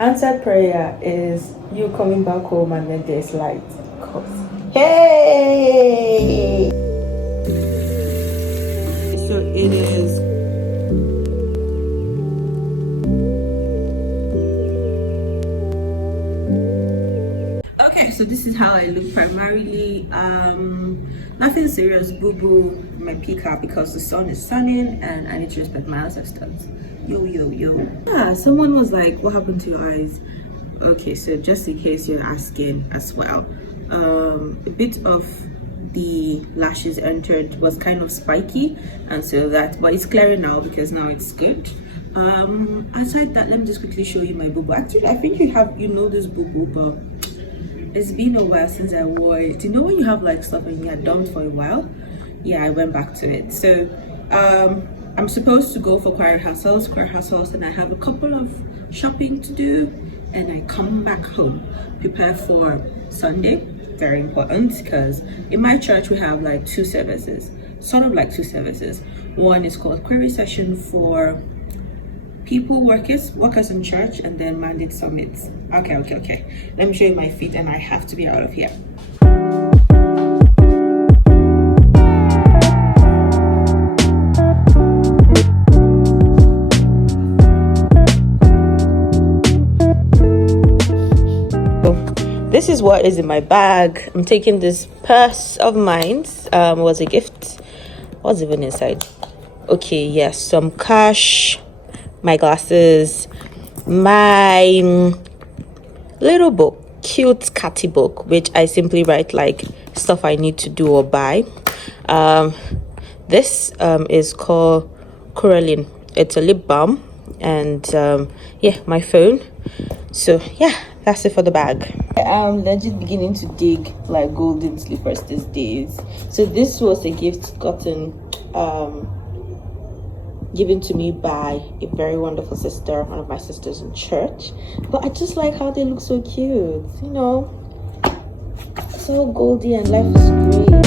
Answered prayer is you coming back home and then there's light. Hey! So it is. Okay, so this is how I look primarily. Nothing serious, boo-boo, my peacock because the sun is sunning and I need to respect my ancestors. Yo. Yeah, someone was like, what happened to your eyes? Okay, so just in case you're asking as well, a bit of the lashes entered was kind of spiky, and so that, but it's clearing now because now it's good. Aside that, let me just quickly show you my boo-boo. Actually, I think you know this boo-boo, but it's been a while since I wore it. You know when you have like stuff and you had dumped for a while? Yeah, I went back to it. So I'm supposed to go for choir rehearsals, and I have a couple of shopping to do, and I come back home, prepare for Sunday. Very important because in my church we have like two services. One is called query session for people, workers in church, and then mandate summits. Okay, let me show you my feet and I have to be out of here. This is what is in my bag. I'm taking this purse of mine. Was a gift. What's even inside? Okay, yes, some cash, my glasses, my little book, cute catty book, which I simply write like stuff I need to do or buy. This is called Coraline. It's a lip balm, and yeah, my phone. So yeah, that's it for the bag. I'm legit beginning to dig like golden slippers these days. So this was a gift gotten given to me by a very wonderful sister, one of my sisters in church. But I just like how they look so cute, you know, so goldy, and life is great.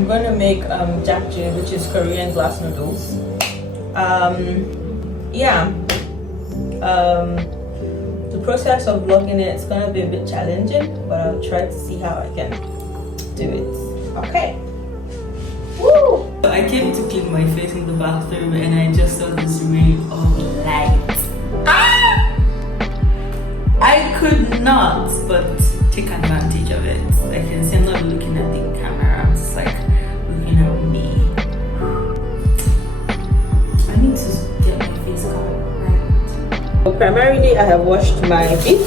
I'm going to make Japchae, which is Korean glass noodles. The process of vlogging it is going to be a bit challenging, but I'll try to see how I can do it. Okay. Woo! I came to clean my face in the bathroom and I just saw this ray of light. Ah! I could not but take advantage of it. I can see I'm not looking at the camera, I'm just like looking at me. I need to get my face covered, right? Well, primarily I have washed my beef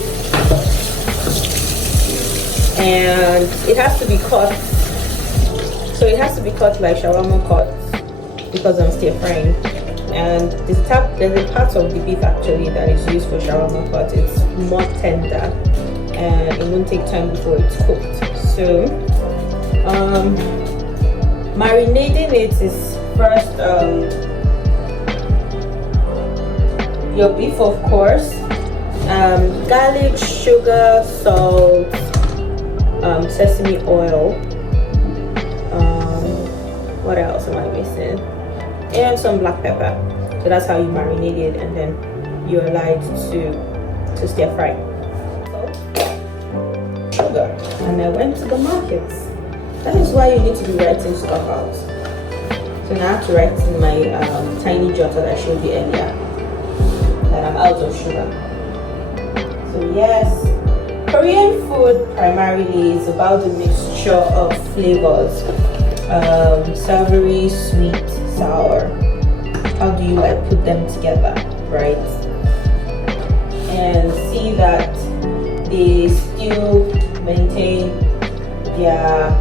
and it has to be cut. So it has to be cut like shawarma cut because I'm stir frying. And there's a part of the beef actually that is used for shawarma cut. It's more tender and it won't take time before it's cooked. So marinating it is first your beef, of course, garlic, sugar, salt, sesame oil. What else am I missing? And some black pepper. So that's how you marinate it, and then you allow it to stir fry. Sugar. And I went to the market. That is why you need to be writing stuff out. So now I have to write in my tiny jotter that I showed you earlier that I'm out of sugar. So yes, Korean food primarily is about the mixture of flavors. Savory, sweet, sour. How do you like put them together, right? And see that they still maintain their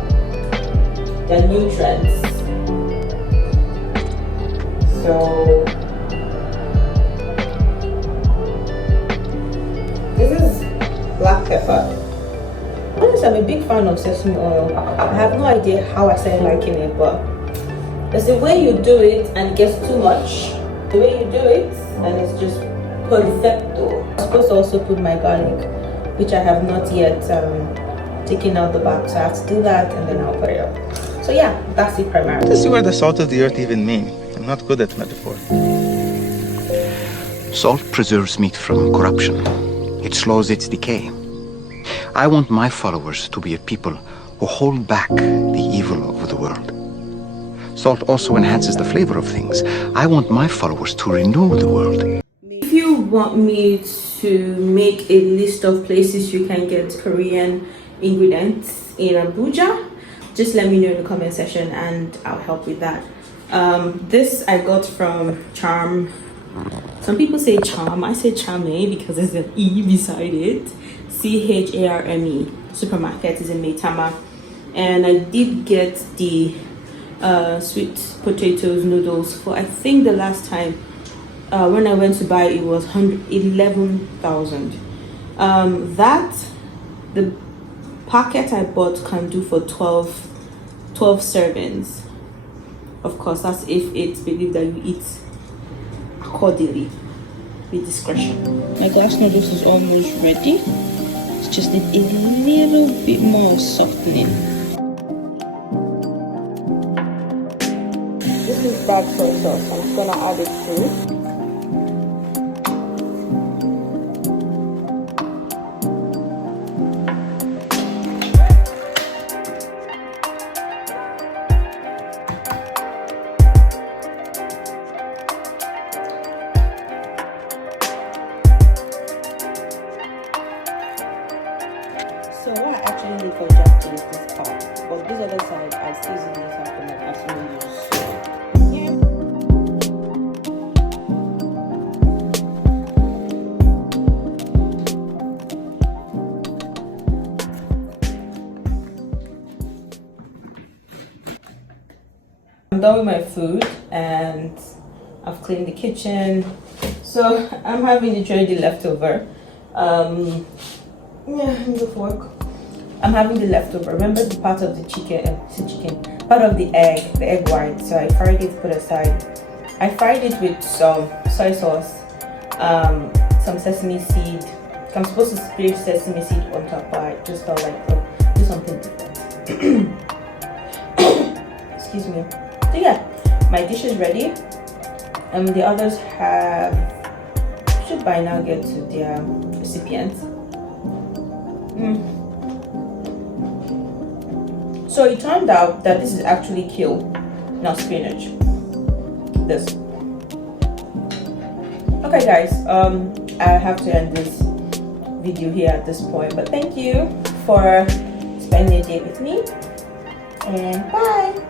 their nutrients. So this is black pepper. Honestly, I'm a big fan of sesame oil. I have no idea how I started liking it, but there's a way you do it and it gets too much. The way you do it and it's just perfecto. I'm supposed to also put my garlic, which I have not yet taken out the back, so I have to do that and then I'll put it up. So yeah, that's it primarily. This is what the salt of the earth even mean. I'm not good at metaphor. Salt preserves meat from corruption. It slows its decay. I want my followers to be a people who hold back the evil of the world. Salt also enhances the flavor of things. I want my followers to renew the world. If you want me to make a list of places you can get Korean ingredients in Abuja, just let me know in the comment section and I'll help with that. This I got from Charm. Some people say Charm, I say Chame because there's an E beside it. CHARME supermarket is in Maitama, and I did get the sweet potatoes noodles for, I think the last time when I went to buy it was 11,000. That the packet I bought can do for 12 servings. Of course, that's if it's believed that you eat accordingly with discretion. My glass noodles is almost ready. It's just need a little bit more softening. This is dark soy sauce. I'm just gonna add it through. So what I actually need for Japchae is this part, but this other side I season this up and I actually use. I'm done with my food and I've cleaned the kitchen, so I'm having the leftover. Yeah, let me go for work. I'm having the leftover. Remember the part of the part of the egg white. So I fried it, put aside. I fried it with some soy sauce, some sesame seed. I'm supposed to spray sesame seed on top, but I just felt like do something different. Excuse me. So yeah, my dish is ready. The others should by now get to their recipients. So it turned out that this is actually kale, not spinach. This. Okay guys, I have to end this video here at this point, but thank you for spending the day with me and bye.